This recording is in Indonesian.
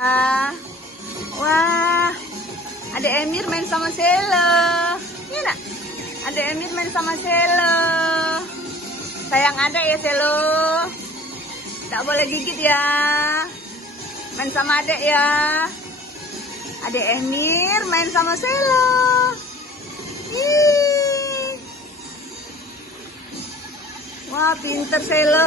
Wah, ada Emir main sama Selo. Iya nak? Ada Emir main sama Selo. Sayang adek ya Selo. Tak boleh gigit ya. Main sama adek ya. Adek Emir main sama Selo. Ih. Wah, pinter Selo.